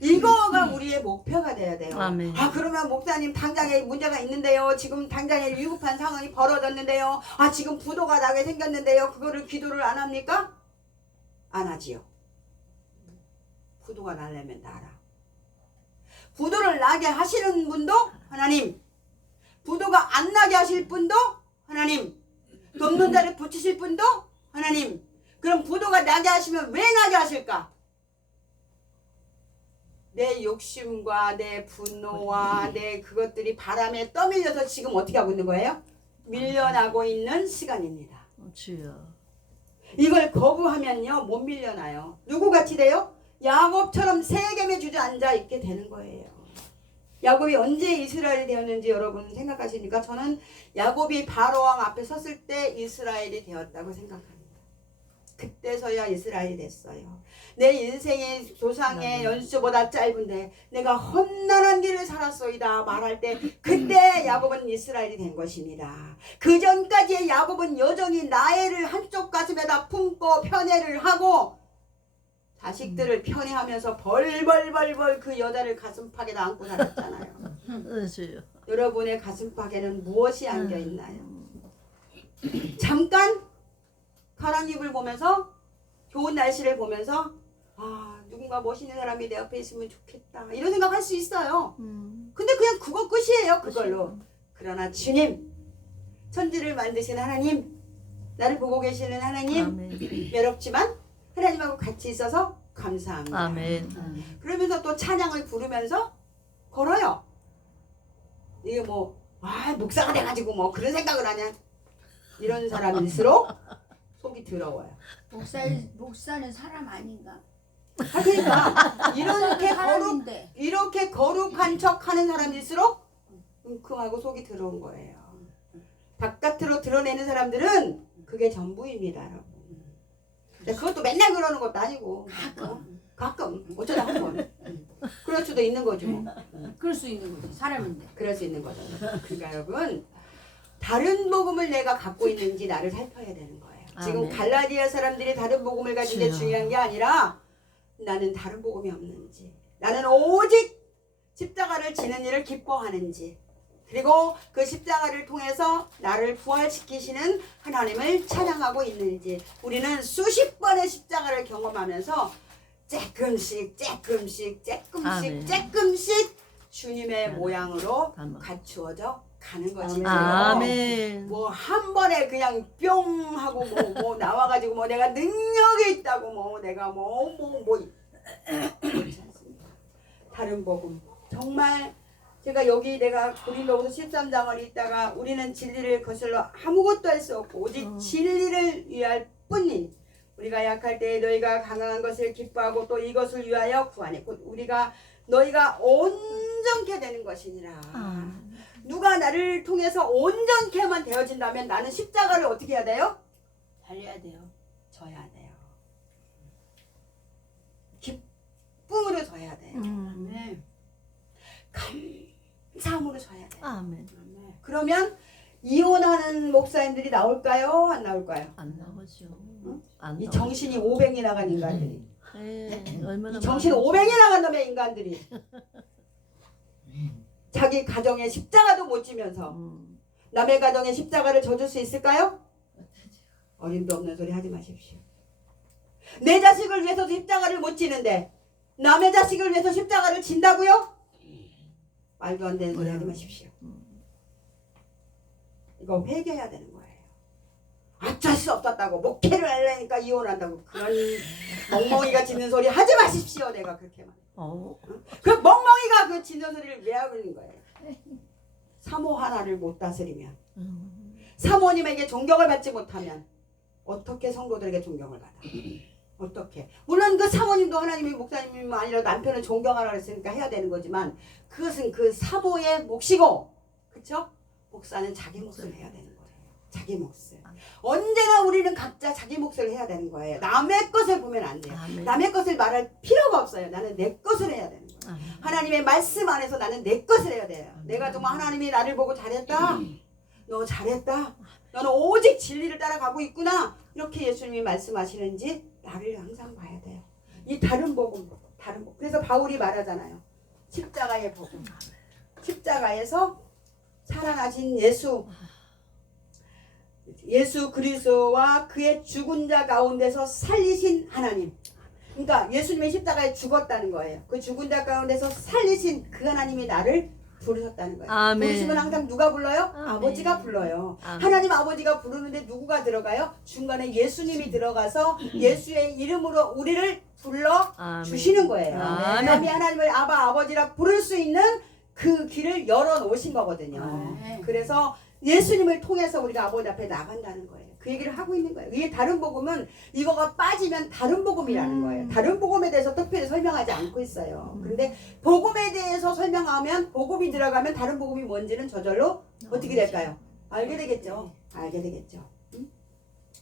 이거가 우리의 목표가 돼야 돼요. 아멘. 아 그러면 목사님 당장에 문제가 있는데요. 지금 당장에 위급한 상황이 벌어졌는데요. 아 지금 부도가 나게 생겼는데요. 그거를 기도를 안 합니까? 안 하지요. 부도가 나려면 나라. 부도를 나게 하시는 분도 하나님. 부도가 안 나게 하실 분도 하나님. 돕는 자를 붙이실 분도 하나님. 그럼 부도가 나게 하시면 왜 나게 하실까? 내 욕심과 내 분노와 내 그것들이 바람에 떠밀려서 지금 어떻게 하고 있는 거예요? 밀려나고 있는 시간입니다. 이걸 거부하면요 못 밀려나요. 누구같이 돼요? 야곱처럼 세겜에 주저앉아 있게 되는 거예요. 야곱이 언제 이스라엘이 되었는지 여러분 생각하십니까? 저는 야곱이 바로왕 앞에 섰을 때 이스라엘이 되었다고 생각합니다. 그때서야 이스라엘이 됐어요. 내 인생의 조상의 연수보다 짧은데 내가 험난한 길을 살았소이다 말할 때 그때 야곱은 이스라엘이 된 것입니다. 그 전까지의 야곱은 여전히 나애를 한쪽 가슴에다 품고 편애를 하고 자식들을 편애하면서 벌벌벌벌 그 여자를 가슴팍에다 안고 살았잖아요. 여러분의 가슴팍에는 무엇이 안겨있나요? 잠깐 가랑잎을 보면서 좋은 날씨를 보면서 아 누군가 멋있는 사람이 내 옆에 있으면 좋겠다 이런 생각할 수 있어요. 근데 그냥 그거 끝이에요. 그걸로. 그러나 주님 천지를 만드신 하나님 나를 보고 계시는 하나님 외롭지만 하나님하고 같이 있어서 감사합니다. 아멘. 그러면서 또 찬양을 부르면서 걸어요. 이게 뭐 목사가 돼가지고 뭐 그런 생각을 하냐 이런 사람일수록 속이 더러워요. 목사는 사람 아닌가? 그러니까 사람인데. 이렇게 거룩한 척하는 사람일수록 웅큼하고 속이 더러운 거예요. 바깥으로 드러내는 사람들은 그게 전부입니다, 여러분. 근데 그것도 맨날 그러는 것도 아니고 가끔 어쩌다 한 번. 그럴 수도 있는 거죠. 그럴 수 있는 거지. 사람인데. 그럴 수 있는 거죠. 그러니까 여러분 다른 복음을 내가 갖고 있는지 나를 살펴야 되는 거예요. 지금 갈라디아 사람들이 다른 복음을 가진 게 중요한 게 아니라 나는 다른 복음이 없는지 나는 오직 십자가를 지는 일을 기뻐하는지 그리고 그 십자가를 통해서 나를 부활시키시는 하나님을 찬양하고 있는지 우리는 수십 번의 십자가를 경험하면서 조금씩 주님의 모양으로 갖추어져 가는 것이죠. 아멘. 뭐 한 번에 그냥 뿅 하고 뭐 나와가지고 뭐 내가 능력이 있다고 뭐 내가 그렇지 않습니다. 다른 복음 정말 제가 여기 내가 고린도후서 13장을 읽다가 우리는 진리를 거슬러 아무것도 할 수 없고 오직 진리를 위할 뿐인 우리가 약할 때에 너희가 강한 것을 기뻐하고 또 이것을 위하여 구하니 곧 우리가 너희가 온전케 되는 것이니라. 누가 나를 통해서 온전케만 되어진다면 나는 십자가를 어떻게 해야 돼요? 달려야 돼요. 져야 돼요. 기쁨으로 져야 돼요. 아멘. 감사함으로 져야 돼요. 아멘. 아멘. 그러면 이혼하는 목사님들이 나올까요? 안 나올까요? 안 나오죠. 응? 안 이 나오죠. 정신이 500이 나간 인간들이. 얼마나 이 정신 500이 나간 놈의 인간들이. 자기 가정에 십자가도 못 지면서 남의 가정에 십자가를 져줄 수 있을까요? 어림도 없는 소리 하지 마십시오. 내 자식을 위해서 십자가를 못 지는데 남의 자식을 위해서 십자가를 진다고요? 말도 안 되는 소리 하지 마십시오. 이거 회개해야 되는 거예요. 어쩔 수 없었다고 목회를 하려니까 이혼한다고 그런 멍멍이가 짖는 소리 하지 마십시오. 내가 그렇게 말해요. 그 멍멍이가 그 짖는 소리를 왜 하는 거예요? 사모 하나를 못 다스리면 사모님에게 존경을 받지 못하면 어떻게 성도들에게 존경을 받아? 어떻게? 물론 그 사모님도 하나님이 목사님이 아니라 남편을 존경하라 그랬으니까 해야 되는 거지만 그것은 그 사모의 몫이고 그쵸? 목사는 자기 몫을 해야 되는 거예요. 자기 몫을. 언제나 우리는 각자 자기 몫을 해야 되는 거예요. 남의 것을 보면 안 돼요. 남의 것을 말할 필요가 없어요. 나는 내 것을 해야 되는 거예요. 하나님의 말씀 안에서 나는 내 것을 해야 돼요. 내가 정말 하나님이 나를 보고 잘했다. 너 잘했다. 너는 오직 진리를 따라가고 있구나. 이렇게 예수님이 말씀하시는지 나를 항상 봐야 돼요. 이 다른 복음. 그래서 바울이 말하잖아요. 십자가의 복음. 십자가에서 살아나신 예수 그리스도와 그의 죽은 자 가운데서 살리신 하나님. 그러니까 예수님의 십자가에 죽었다는 거예요. 그 죽은 자 가운데서 살리신 그 하나님이 나를 부르셨다는 거예요. 아멘. 부르시면 항상 누가 불러요? 아멘. 아버지가 불러요. 아멘. 하나님 아버지가 부르는데 누구가 들어가요? 중간에 예수님이 들어가서 예수의 이름으로 우리를 불러 주시는 거예요. 아멘. 감히 하나님을 아버지라 부를 수 있는 그 길을 열어 놓으신 거거든요. 아멘. 그래서 예수님을 통해서 우리가 아버지 앞에 나간다는 거예요. 그 얘기를 하고 있는 거예요. 이게 다른 복음은 이거가 빠지면 다른 복음이라는 거예요. 다른 복음에 대해서 특별히 설명하지 않고 있어요. 그런데 복음에 대해서 설명하면 복음이 들어가면 다른 복음이 뭔지는 저절로 어떻게 될까요? 알게 되겠죠. 알게 되겠죠.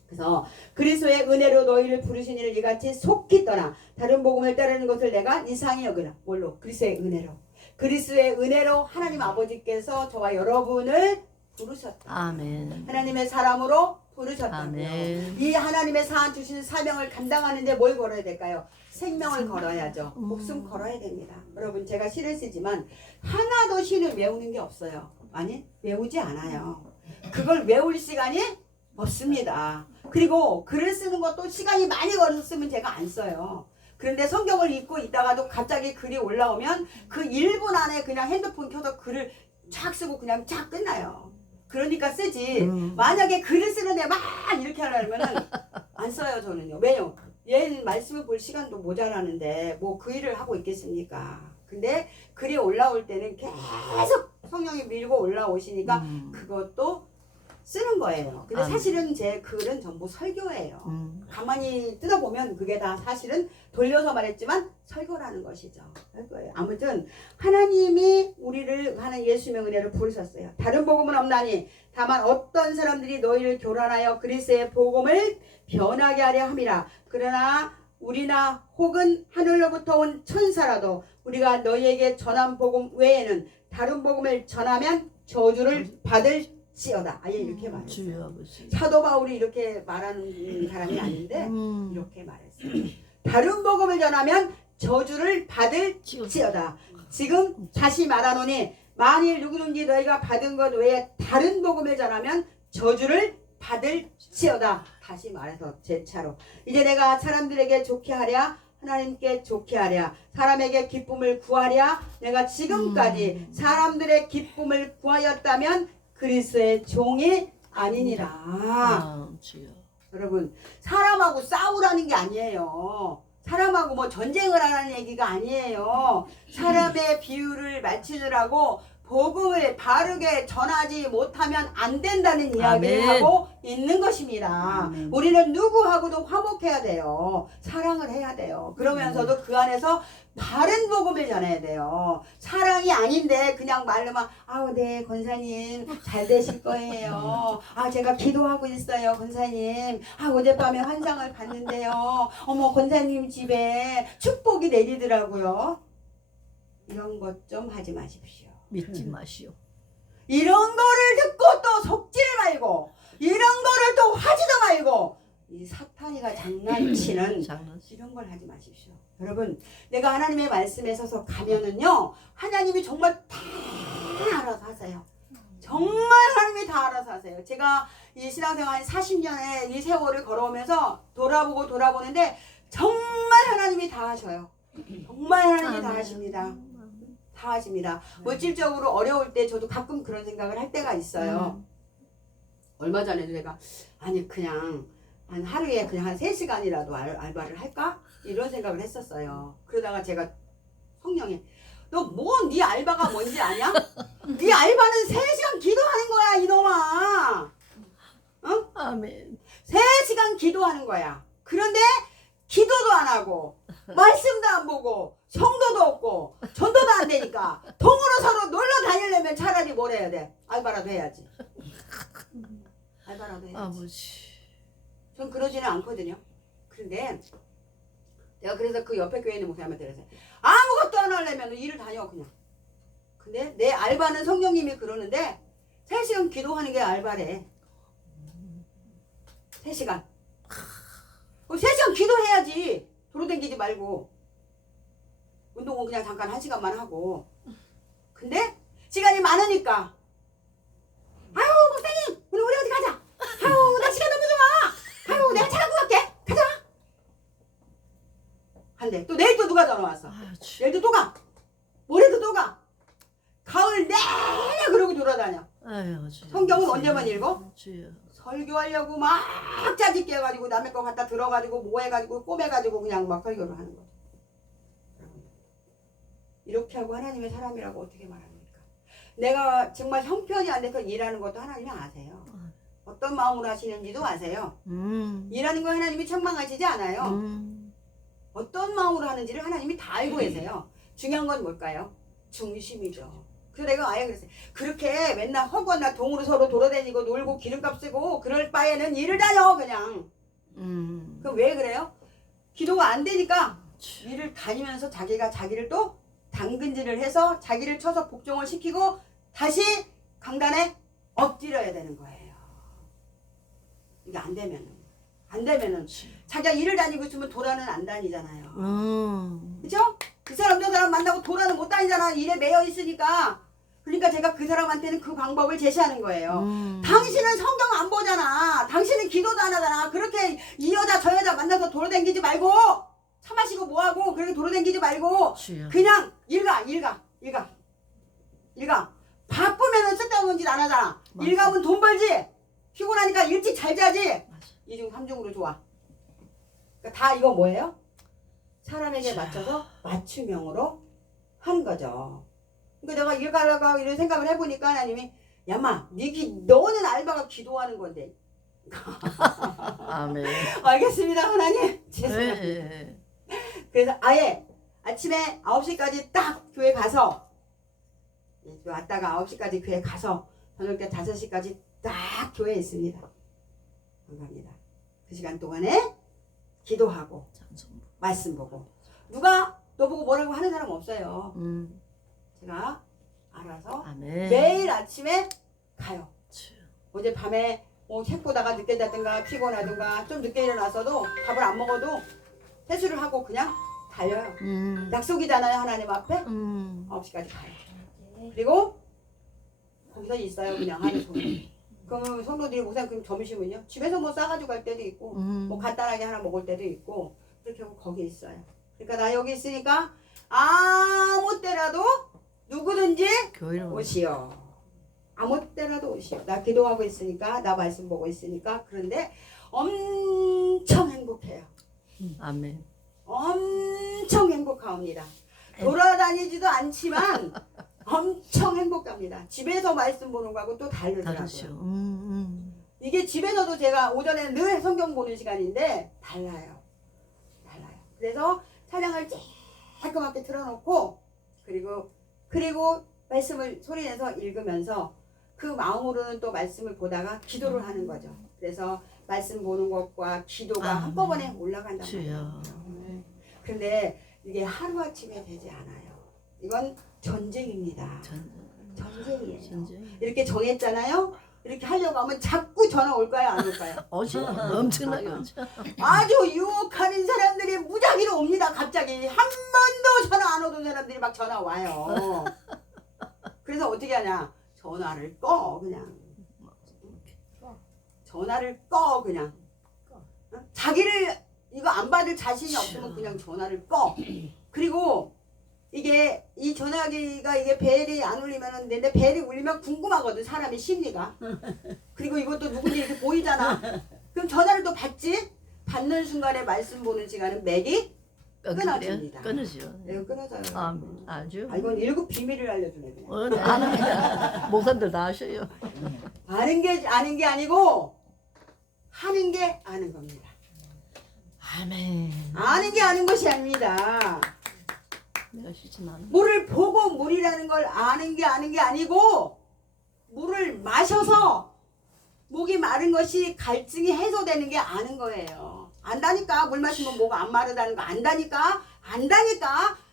그래서 그리스도의 은혜로 너희를 부르신 이를 이같이 속히 떠나 다른 복음을 따르는 것을 내가 이상히 여기나. 뭘로? 그리스도의 은혜로. 그리스도의 은혜로 하나님 아버지께서 저와 여러분을 부르셨다. 아멘. 하나님의 사람으로 부르셨다고요. 아멘. 이 하나님의 주신 사명을 감당하는데 뭘 걸어야 될까요? 생명을 걸어야죠. 목숨 걸어야 됩니다. 여러분 제가 시를 쓰지만 하나도 시를 외우는 게 없어요. 아니 외우지 않아요. 그걸 외울 시간이 없습니다. 그리고 글을 쓰는 것도 시간이 많이 걸려서 쓰면 제가 안 써요. 그런데 성경을 읽고 있다가도 갑자기 글이 올라오면 그 1분 안에 그냥 핸드폰 켜서 글을 쫙 쓰고 그냥 쫙 끝나요. 그러니까 쓰지. 만약에 글을 쓰는데 막 이렇게 하려면은 안 써요 저는요. 왜요? 얘는 말씀을 볼 시간도 모자라는데 뭐 그 일을 하고 있겠습니까? 근데 글이 올라올 때는 계속 성령이 밀고 올라오시니까 그것도 쓰는 거예요. 근데 사실은 제 글은 전부 설교예요. 가만히 뜯어보면 그게 다 사실은 돌려서 말했지만 설교라는 것이죠. 설교예요. 아무튼 하나님이 우리를 하는 예수님의 은혜를 부르셨어요. 다른 복음은 없나니 다만 어떤 사람들이 너희를 교란하여 그리스도의 복음을 변하게 하려 함이라. 그러나 우리나 혹은 하늘로부터 온 천사라도 우리가 너희에게 전한 복음 외에는 다른 복음을 전하면 저주를 받을지어다. 아예 이렇게 말했어요. 사도 바울이 이렇게 말하는 사람이 아닌데 이렇게 말했어요. 다른 복음을 전하면 저주를 받을지어다. 지금 다시 말하노니 만일 누구든지 너희가 받은 것 외에 다른 복음을 전하면 저주를 받을지어다. 다시 말해서 제 차로 이제 내가 사람들에게 좋게 하랴 하나님께 좋게 하랴 사람에게 기쁨을 구하랴 내가 지금까지 사람들의 기쁨을 구하였다면 그리스도의 종이 아니니라. 주여. 여러분 사람하고 싸우라는 게 아니에요. 사람하고 뭐 전쟁을 하라는 얘기가 아니에요. 사람의 비유를 맞추느라고 복음을 바르게 전하지 못하면 안 된다는 이야기를 아멘. 하고 있는 것입니다. 아멘. 우리는 누구하고도 화목해야 돼요. 사랑을 해야 돼요. 그러면서도 그 안에서 바른 복음을 전해야 돼요. 사랑이 아닌데 그냥 말로만 아우 네 권사님 잘 되실 거예요. 아 제가 기도하고 있어요 권사님. 아 어젯밤에 환상을 봤는데요. 어머 권사님 집에 축복이 내리더라고요. 이런 것 좀 하지 마십시오. 믿지 마시오. 이런 거를 듣고 또 속지를 말고 이런 거를 또 하지도 말고 이 사탄이가 장난치는 장난치. 이런 걸 하지 마십시오. 여러분 내가 하나님의 말씀에 서서 가면은요 하나님이 정말 다 알아서 하세요. 정말 하나님이 다 알아서 하세요. 제가 이 신앙생활 40년의 이 세월을 걸어오면서 돌아보고 돌아보는데 정말 하나님이 다 하셔요. 정말 하나님이 다 하십니다. 다 하십니다. 물질적으로 어려울 때 저도 가끔 그런 생각을 할 때가 있어요. 얼마 전에도 내가 아니 그냥 한 하루에 그냥 한 3시간이라도 알바를 할까? 이런 생각을 했었어요. 그러다가 제가 성령이 너 뭐 네 알바가 뭔지 아냐? 네 알바는 3시간 기도하는 거야 이놈아. 응? 아멘. 3시간 기도하는 거야. 그런데 기도도 안 하고 말씀도 안 보고 성도도 없고 전도도 안 되니까 동으로 서로 놀러 다니려면 차라리 뭘 해야 돼? 알바라도 해야지. 알바라도 해야지. 아버지. 전 그러지는 않거든요. 그런데 내가 그래서 그 옆에 교회 있는 목사님한테 그랬어요. 아무것도 안 하려면 일을 다녀 그냥. 근데 내 알바는 성령님이 그러는데 3시간 기도하는 게 알바래. 3시간. 3시간 기도해야지. 도로댕기지 말고. 운동은 그냥 잠깐 1시간만 하고. 근데 시간이 많으니까. 아유 목사님 오늘 우리 어디 가자. 아유 나 시간 너무 좋아. 아유 내가 차 갖고 갈게. 가자. 한대. 또 내일 또 누가 전화 왔어. 아유, 주. 내일도 또 가. 모레도 또 가. 가을 내내 그러고 돌아다녀. 아유, 주여. 성경은 언제만 읽어? 주여. 설교하려고 막 짜집게 해가지고 남의 거 갖다 들어가지고 뭐 해가지고 꼬매가지고 그냥 막 설교를 하는 거죠. 이렇게 하고 하나님의 사람이라고 어떻게 말합니까? 내가 정말 형편이 안 돼서 일하는 것도 하나님이 아세요. 어떤 마음으로 하시는지도 아세요. 일하는 거 하나님이 책망하시지 않아요. 어떤 마음으로 하는지를 하나님이 다 알고 계세요. 중요한 건 뭘까요? 중심이죠. 그래서 내가 아예 그랬어요. 그렇게 맨날 허거나 동으로 서로 돌아다니고 놀고 기름값 쓰고 그럴 바에는 일을 다녀 그냥. 그럼 왜 그래요? 기도가 안 되니까 일을 다니면서 자기가 자기를 또 당근질을 해서 자기를 쳐서 복종을 시키고 다시 강단에 엎드려야 되는 거예요. 이게 안 되면은 자기가 일을 다니고 있으면 도라는 안 다니잖아요. 그죠? 그 사람 저 사람 만나고 도라는 못 다니잖아. 일에 매여 있으니까. 그러니까 제가 그 사람한테는 그 방법을 제시하는 거예요. 당신은 성경 안 보잖아. 당신은 기도도 안 하잖아. 그렇게 이 여자 저 여자 만나서 돌아다니지 말고 차 마시고 뭐하고 그렇게 돌아다니지 말고 주여. 그냥 일가. 바쁘면 쓸데없는 짓 안 하잖아. 맞아. 일 가면 돈 벌지. 피곤하니까 일찍 잘 자지. 맞아. 2중 3중으로 좋아. 그러니까 다 이거 뭐예요? 사람에게 맞춰서 맞춤형으로 하는 거죠. 그러니까 내가 일 가려고 이런 생각을 해보니까 하나님이 야마 너는 알바가 기도하는 건데. 아멘. 알겠습니다 하나님. 죄송합니다. 네. 그래서 아예 아침에 9시까지 딱 교회 가서 왔다가 9시까지 교회 가서 저녁 때 5시까지 딱 교회에 있습니다. 감사합니다. 그 시간 동안에 기도하고 말씀 보고 누가 너 보고 뭐라고 하는 사람 없어요. 제가 알아서 아멘. 매일 아침에 가요. 주여. 어제 밤에 책 보다가 늦게 잤든가 피곤하든가 좀 늦게 일어났어도 밥을 안 먹어도 세수를 하고 그냥 달려요. 약속이잖아요 하나님 앞에. 9시까지 가요. 그리고 거기서 있어요. 그냥 하루 종일. 그러면 성도들이 목사님 그럼 점심은요? 집에서 뭐 싸가지고 갈 때도 있고 뭐 간단하게 하나 먹을 때도 있고 그렇게 하고 거기 있어요. 그러니까 나 여기 있으니까 아무 때라도 누구든지 교회로 오시오. 아무 때라도 오시오. 나 기도하고 있으니까 나 말씀 보고 있으니까 그런데 엄청 행복해요. 아멘. 엄청 행복합니다. 돌아다니지도 않지만 엄청 행복합니다. 집에서 말씀 보는 거하고 또 다르죠. 다르더라고요. 이게 집에서도 제가 오전에 늘 성경 보는 시간인데 달라요. 달라요. 그래서 찬양을 깔끔하게 틀어놓고 그리고 말씀을 소리내서 읽으면서 그 마음으로는 또 말씀을 보다가 기도를 하는 거죠. 그래서 말씀 보는 것과 기도가 한꺼번에 올라간단 말이에요. 그런데 이게 하루아침에 되지 않아요. 이건 전쟁입니다. 전쟁이에요. 이렇게 정했잖아요. 이렇게 하려고 하면 자꾸 전화 올까요? 안 올까요? 오죠. 엄청나게 오죠. 아주 유혹하는 사람들이 무작위로 옵니다. 갑자기 한 번도 전화 안 오던 사람들이 막 전화 와요. 그래서 어떻게 하냐? 전화를 꺼 그냥. 전화를 꺼 그냥. 자기를 이거 안 받을 자신이 없으면 그냥 전화를 꺼. 그리고 이게 이 전화기가 이게 벨이 안 울리면은 내 벨이 울리면 궁금하거든 사람의 심리가. 그리고 이것도 누군지 이렇게 보이잖아. 그럼 전화를 또 받지. 받는 순간에 말씀 보는 시간은 맥이 끊어집니다. 끊어져. 네, 끊어져요. 아주. 이건 일곱 비밀을 알려주네 그냥. 아닙니다. 목사님들 다 아셔요. 아는 게 아니고 하는 게 아는 겁니다. 아멘. 아는 게 아는 것이 아닙니다. 내가 쉬진 않아. 물을 보고 물이라는 걸 아는 게 아니고 물을 마셔서 목이 마른 것이 갈증이 해소되는 게 아는 거예요. 안다니까. 물 마시면 목 안 마르다는 거 안다니까.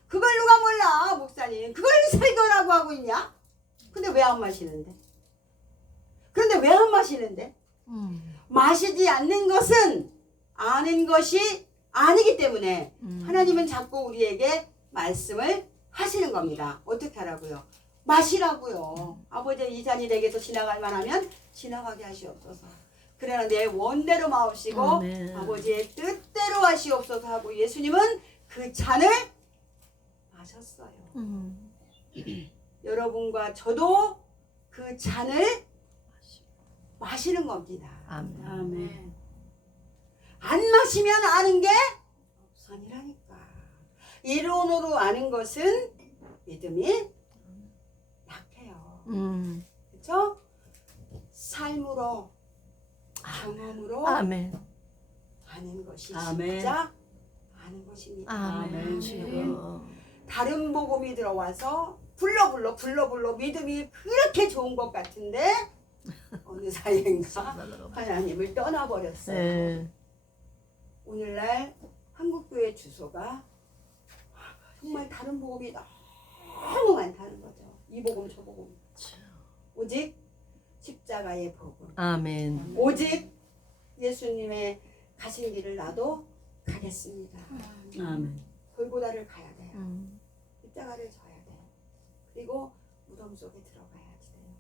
그걸 누가 몰라 목사님. 그걸 설교라고 하고 있냐? 근데 왜 안 마시는데? 마시지 않는 것은 아는 것이 아니기 때문에 하나님은 자꾸 우리에게 말씀을 하시는 겁니다. 어떻게 하라고요? 마시라고요. 아버지의 이 잔이 내게서 지나갈 만하면 지나가게 하시옵소서. 그러나 내 원대로 마옵시고 아버지의 뜻대로 하시옵소서 하고 예수님은 그 잔을 마셨어요. 여러분과 저도 그 잔을 마시는 겁니다. 아멘. 안 마시면 아는 게 아니라니까. 이론으로 아는 것은 믿음이 약해요. 그렇죠? 삶으로 경험으로 아멘. 아는 것이 아멘. 진짜 아는 것입니다. 아멘. 주여. 다른 복음이 들어와서 불러 믿음이 그렇게 좋은 것 같은데 어느 사이인가 하나님을 떠나버렸어요. 네. 오늘날 한국교회 주소가 정말 다른 복음이 너무 많다는 거죠. 이 복음 저 복음. 오직 십자가의 복음. 아멘. 오직 예수님의 가신 길을 나도 가겠습니다. 아멘. 골고다를 가야 돼요. 십자가를 져야 돼요. 그리고 무덤 속에 들어가야지 돼요.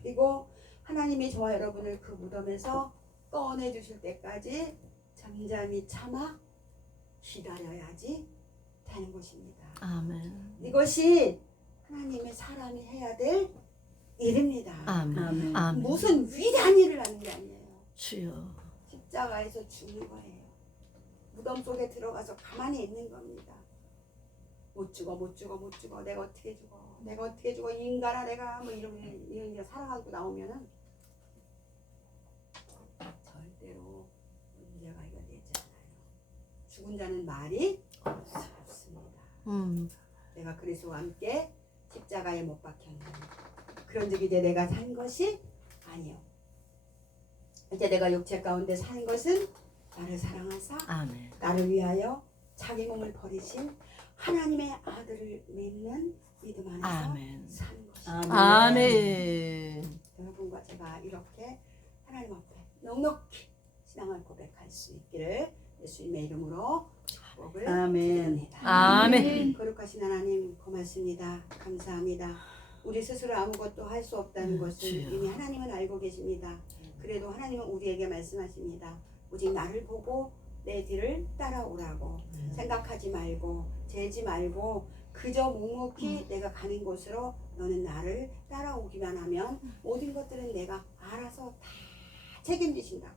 그리고 하나님이 저와 여러분을 그 무덤에서 꺼내 주실 때까지 잠잠히 참아 기다려야지 되는 것입니다. 아멘. 이것이 하나님의 사람이 해야 될 일입니다. 아멘. 아멘. 무슨 위대한 일을 하는 게 아니에요. 주여. 십자가에서 죽는 거예요. 무덤 속에 들어가서 가만히 있는 겁니다. 못 죽어. 내가 어떻게 죽어. 인간아 내가 뭐 이런 살아가고 나오면은 절대로 문제가 해결되지 않아요. 죽은 자는 말이 없습니다. 내가 그리스도와 함께 십자가에 못 박혔나니 그런즉 이제 내가 산 것이 아니요. 이제 내가 육체 가운데 산 것은 나를 사랑하사 아멘. 나를 위하여 자기 몸을 버리신 하나님의 아들을 믿는 믿음 안에서 아멘. 사는 것입니다. 아멘. 여러분과 제가 이렇게 하나님 앞에 넉넉히 신앙을 고백할 수 있기를 예수님의 이름으로 축복을 아멘. 드립니다. 아멘. 거룩하신 하나님 고맙습니다. 감사합니다. 우리 스스로 아무것도 할 수 없다는 것을 이미 하나님은 알고 계십니다. 그래도 하나님은 우리에게 말씀하십니다. 오직 나를 보고 내 뒤를 따라오라고. 생각하지 말고 재지 말고 그저 묵묵히 내가 가는 곳으로 너는 나를 따라오기만 하면 모든 것들은 내가 알아서 다 책임지신다고.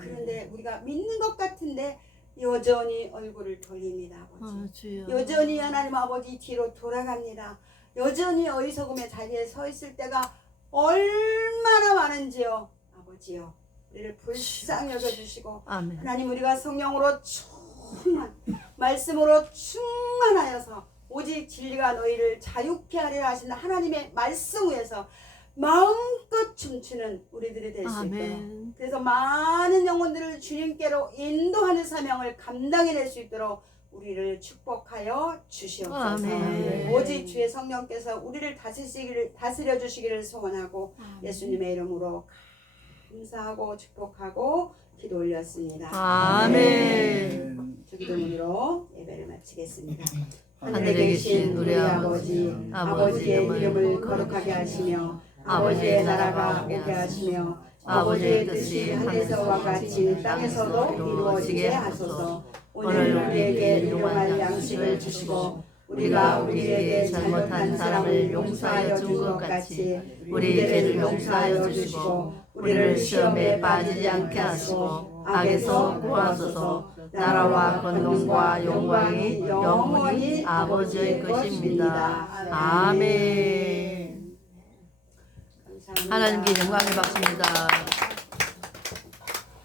그런데 우리가 믿는 것 같은데 여전히 얼굴을 돌립니다. 아버지. 여전히 하나님 아버지 뒤로 돌아갑니다. 여전히 어리석음의 자리에 서 있을 때가 얼마나 많은지요. 아버지요. 우리를 불쌍히 여겨주시고 하나님 우리가 성령으로 충만 말씀으로 충만하여서 오직 진리가 너희를 자유케 하리라 하신 하나님의 말씀 위에서 마음껏 춤추는 우리들이 될 수 있도록 그래서 많은 영혼들을 주님께로 인도하는 사명을 감당해낼 수 있도록 우리를 축복하여 주시옵소서. 오직 주의 성령께서 우리를 다스려 주시기를 소원하고 예수님의 이름으로 감사하고 축복하고 기도 올렸습니다. 아멘. 기도문으로 예배를 마치겠습니다. 하늘에 계신 우리 아버지, 아버지의 이름을 거룩하게 하시며 아버지의 나라가 오게 하시며 아버지의 뜻이 하늘에서와 같이 땅에서도 이루어지게 하소서. 오늘 우리에게 일용할 양식을 주시고 우리가 우리에게 잘못한 사람을 용서하여 준 것 같이 우리 죄를 용서하여 주시고 우리를 시험에 빠지지 않게 하시고 악에서 구하소서. 나라와 권능과 영광이 영원히 아버지의 것입니다. 아멘. 감사합니다. 하나님께 영광을 받습니다.